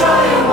triumph.